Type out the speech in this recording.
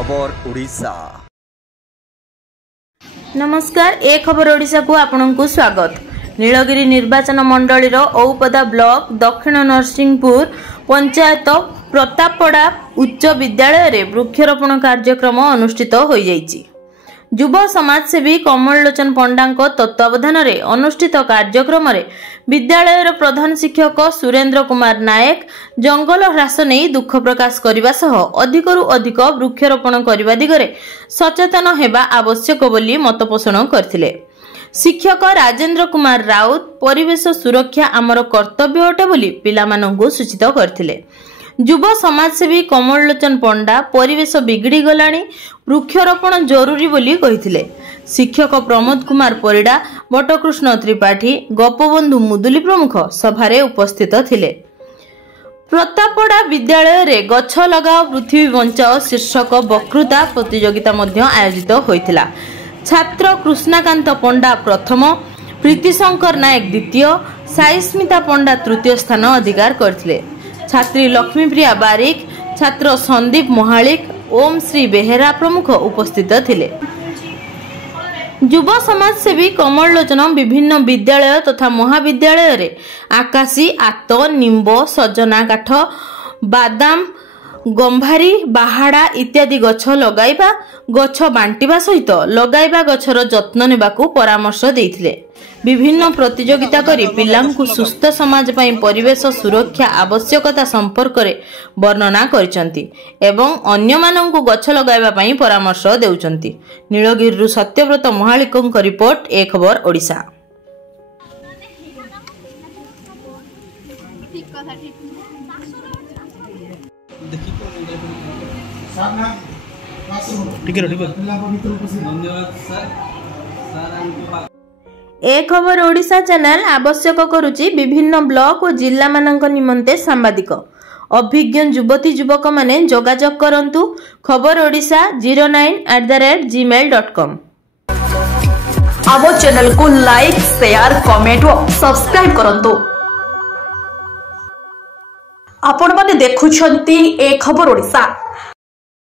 खबर ओडिशा। नमस्कार, ए खबर ओडिशा को आपनकु स्वागत। नीलगिरी निर्वाचन मंडलीर औपदा ब्लॉक दक्षिण नरसिंहपुर पंचायत प्रतापड़ा उच्च विद्यालय रे वृक्षरोपण कार्यक्रम अनुष्ठित होई जाइछि। युव समाजसेवी कमललोचन पंडा तत्वावधान रे अनुष्ठित कार्यक्रम रे विद्यालयर प्रधान शिक्षक सुरेंद्र कुमार नायक जंगल ह्रास नहीं दुख प्रकाश करने सह अधिकरु अधिक वृक्षरोपण करने दिगरे सचेतन हेबा आवश्यक बोली मत पोषण करथिले। शिक्षक राजेंद्र कुमार राउत परिवेश सुरक्षा आमर कर्तव्य अटे बोली पिलामानंकु सूचित करथिले। युव समाजसेवी कमललोचन पंडा परिवेश बिगड़ी गलानी वृक्षरोपण जरूरी बोली कहिथिले। शिक्षक प्रमोद कुमार परिडा, बटकृष्ण त्रिपाठी, गोपबंधु मुदुली प्रमुख सभारे उपस्थित थिले। प्रतापड़ा विद्यालय रे गछ लगाओ पृथ्वी बंचाओ शीर्षक वक्तृता प्रतियोगिता मध्य आयोजित होइथिला। छात्र कृष्णकांत पंडा प्रथम, प्रीतिशंकर नायक द्वितीय, साईस्मिता पंडा तृतीय स्थान अधिकार करथिले। छात्री लक्ष्मीप्रिया बारिक, छात्र संदीप महालिक, ओम श्री बेहेरा प्रमुख उपस्थित थिले। युव समाजसेवी कमललोचन विभिन्न विद्यालय तथा महाविद्यालय रे आकाशी, आत, निंब, सजना काठ, बादाम, गंभारी, बाहाड़ा इत्यादि गछ लगाइबा, गछ बांटिबा सहित लगाइबा गछर जत्न नेबाकू परामर्श देइथिले। विभिन्न प्रतियोगिता करी पिलांकु सुस्थ समाज पई परिवेश सुरक्षा आवश्यकता संपर्क रे वर्णना करिसंती एवं अन्य मानंकु गछ लगाइबा पई परामर्श देउचंती। नीलगिरी सत्यव्रत महालिकंक रिपोर्ट, ए खबर ओडिशा। ए खबर ओडिशा चैनल आवश्यक करुची विभिन्न ब्लॉक और जिला मानक निमंते सांबादिक अभिज्ञ युवती युवक माने जोगाजोग करंतु खबर ओडिशा 09@gmail.com। आमो चैनल को लाइक, शेयर, कमेंट और सब्सक्राइब करंतु। आपण माने देखुछंती ए खबर ओडिशा।